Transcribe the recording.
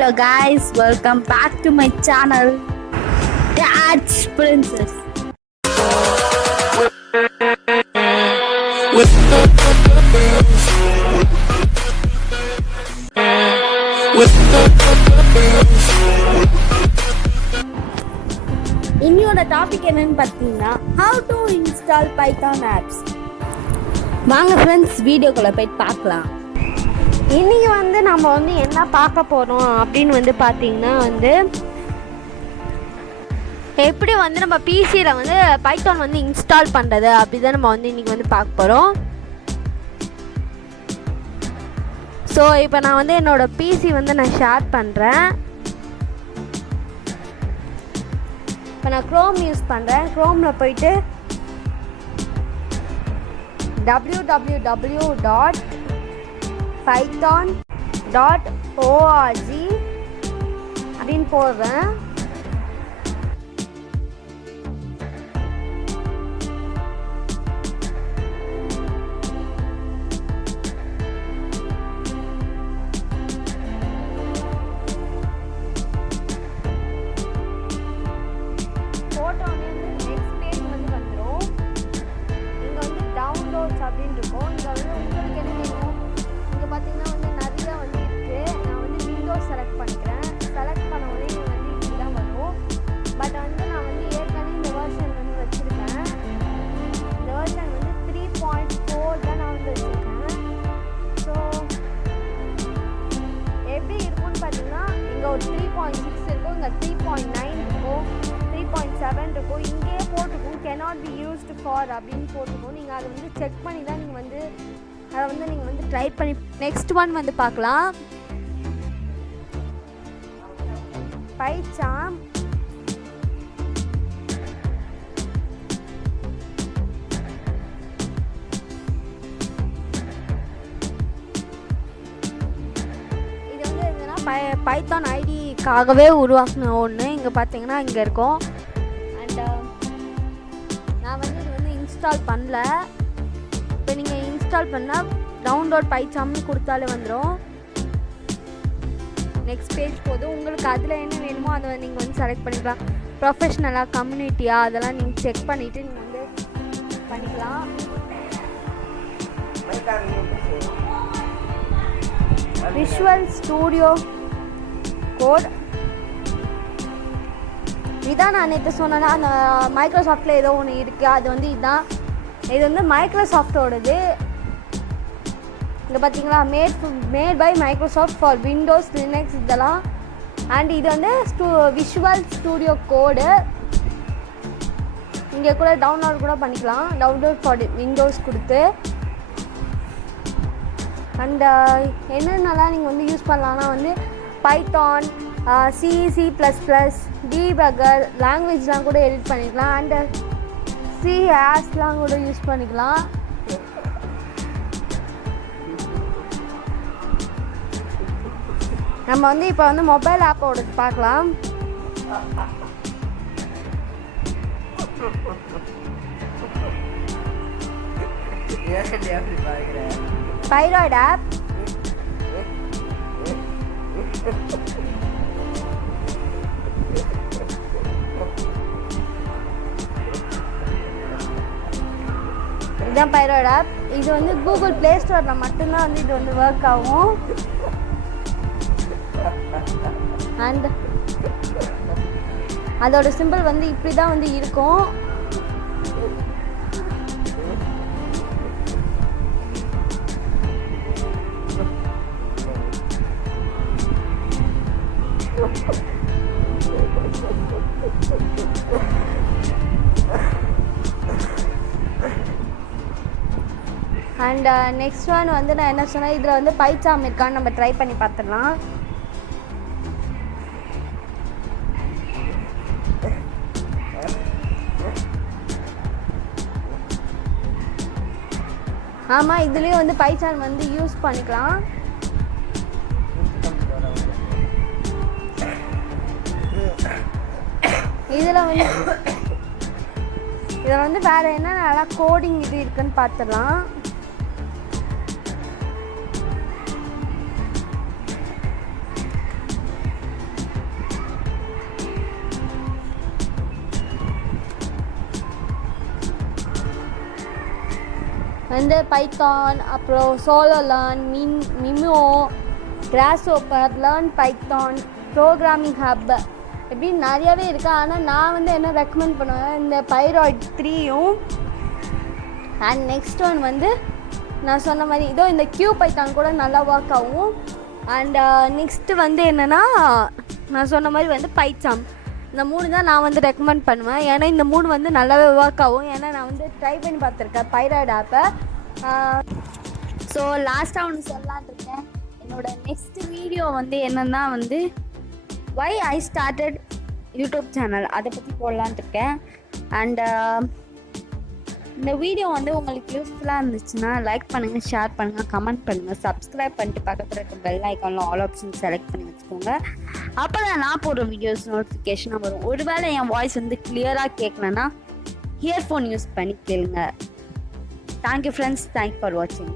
Hello guys, welcome back to my channel, Dad's Princess. இன்னையோட topic என்னன்னு பார்த்தீங்கன்னா how to install Python apps. வாங்க friends, வீடியோக்குள்ள போய் பார்க்கலாம். இன்னைக்கு நம்ம என்ன பார்க்க போறோம் அப்படின்னு பார்த்தீங்கன்னா எப்படி நம்ம பிசியில் பைத்தான் இன்ஸ்டால் பண்ணுறது அப்படிதான் நம்ம இன்னைக்கு பார்க்க போகிறோம். ஸோ இப்போ நான் என்னோட பிசி நான் ஷேர் பண்ணுறேன். இப்போ நான் க்ரோம் யூஸ் பண்ணுறேன். க்ரோமில் போயிட்டு www.python.org அப்படின்னு போடுறேன். அப்படின்னு இருக்கும். இங்கே உங்களுக்கு என்ன வேணும், இங்கே பார்த்தீங்கன்னா நிறையா இருக்குது. நான் விண்டோஸ் செலக்ட் பண்ணிக்கிறேன். செலக்ட் பண்ண உடனே இப்படி தான் வரும். பட் நான் ஏற்கனவே இந்த வெர்ஷன் வச்சுருக்கேன். இந்த வெர்ஷன் 3.4 தான் நான் வச்சுருக்கேன். ஸோ எப்படி இருக்கும்னு பார்த்தீங்கன்னா இங்கே ஒரு 3.6 இருக்கும், இங்கே 3.9 இருக்கும், 3.7 இருக்கும். இங்கேயே போட்டுக்கும் cannot be used for அப்படின்னு போட்டுக்கும். நீங்கள் அதை செக் பண்ணி தான் நீங்கள் அதை நீங்கள் ட்ரை பண்ணி நெக்ஸ்ட் ஒன் பார்க்கலாம். பைச்சாம் இது எதுனா பைத்தான் ஐடிக்காகவே உருவாக்குன ஒன்று. இங்கே பார்த்தீங்கன்னா இங்கே இருக்கும். அண்ட் நான் இது இன்ஸ்டால் பண்ணல. இப்போ நீங்கள் இன்ஸ்டால் பண்ணால் டவுன்லோட் பைச்சாம்னு கொடுத்தாலே வந்துடும். நெக்ஸ்ட் பேஜ் போதும். உங்களுக்கு அதில் என்ன வேணுமோ அதை நீங்கள் செலக்ட் பண்ணிக்கலாம். ப்ரொஃபஷ்னலாக கம்யூனிட்டியா அதெல்லாம் நீங்கள் செக் பண்ணிவிட்டு நீங்கள் பண்ணிக்கலாம். விஷுவல் ஸ்டூடியோ கோட் இதான் நான் நேற்று சொன்னேன்னா அந்த மைக்ரோசாஃப்டில் ஏதோ ஒன்று இருக்குது. அது இதுதான். இது மைக்ரோசாஃப்டோடது. இங்கே பார்த்தீங்களா, made by Microsoft for Windows Linux இதெல்லாம். அண்ட் இது விஷுவல் ஸ்டூடியோ கோடு. இங்கே கூட டவுன்லோட் கூட பண்ணிக்கலாம். டவுன்லோட் ஃபார் விண்டோஸ் கொடுத்து. அண்ட் என்னென்னலாம் நீங்கள் யூஸ் பண்ணலான்னா பைத்தான், C++, டீபக்கர் லாங்குவேஜ்லாம் கூட எடிட் பண்ணிக்கலாம். அண்ட் ஹேஷ்லாம் கூட யூஸ் பண்ணிக்கலாம். நம்ம இப்போ மொபைல் ஆப்போட பார்க்கலாம். பைராய்ட் ஆப். இதுதான் பைராய்ட் ஆப். இது கூகுள் ப்ளே ஸ்டோரில் மட்டும்தான் இது ஒர்க் ஆகும். அண்ட் அதோட சிம்பிள் இப்படி தான் இருக்கும். அண்ட் நெக்ஸ்ட் ஒன் நான் என்ன சொன்னேன், இதில் பைச்சாம் இருக்கான்னு நம்ம ட்ரை பண்ணி பார்த்துடலாம். ஆமாம், இதுலேயும் பைச்சான் யூஸ் பண்ணிக்கலாம். இதில் வேறு என்ன நல்லா கோடிங் இது இருக்குன்னு பார்த்துடலாம். வந்து பைத்தான், அப்புறம் solo learn, மிமோ, கிராஸ்ஹோப்பர், learn Python, programming hub இப்படின்னு நிறையாவே இருக்குது. ஆனால் நான் வந்து என்ன ரெக்கமெண்ட் பண்ணுவேன், இந்த பைராய்ட் 3யும் அண்ட் நெக்ஸ்ட் ஒன் வந்து நான் சொன்ன மாதிரி இதோ இந்த கியூ பைத்தான் கூட நல்லா ஒர்க் ஆகும். அண்ட் நெக்ஸ்ட்டு வந்து என்னென்னா நான் சொன்ன மாதிரி வந்து பைத்தான், இந்த 3 தான் நான் வந்து ரெக்கமெண்ட் பண்ணுவேன். ஏன்னா இந்த 3 வந்து நல்லாவே ஒர்க் ஆகும். ஏன்னா நான் வந்து ட்ரை பண்ணி பார்த்துருக்கேன் பைராய்ட் ஆப்பை. ஸோ லாஸ்ட்டாக ஒன்று சொல்லலான்னு இருக்கேன். என்னோடய நெக்ஸ்ட் வீடியோ வந்து என்னென்னா வந்து வை ஐ ஸ்டார்டட் யூடியூப் சேனல், அதை பற்றி போடலான்ட்டு இருக்கேன். அண்ட் இந்த வீடியோ வந்து உங்களுக்கு யூஸ்ஃபுல்லாக இருந்துச்சுன்னா லைக் பண்ணுங்கள், ஷேர் பண்ணுங்கள், கமெண்ட் பண்ணுங்கள், சப்ஸ்கிரைப் பண்ணிட்டு பக்கத்தில் இருக்க பெல் ஐக்கானில் ஆல் ஆப்ஷன் செலக்ட் பண்ணி வச்சுக்கோங்க. அப்போ தான் நான் போடுற வீடியோஸ் நோட்டிஃபிகேஷனாக வரும். ஒருவேளை என் வாய்ஸ் வந்து கிளியராக கேட்கலன்னா இயர்ஃபோன் யூஸ் பண்ணி கேளுங்க. தேங்க்யூ ஃப்ரெண்ட்ஸ், தேங்க்ஸ் ஃபார் வாட்சிங்.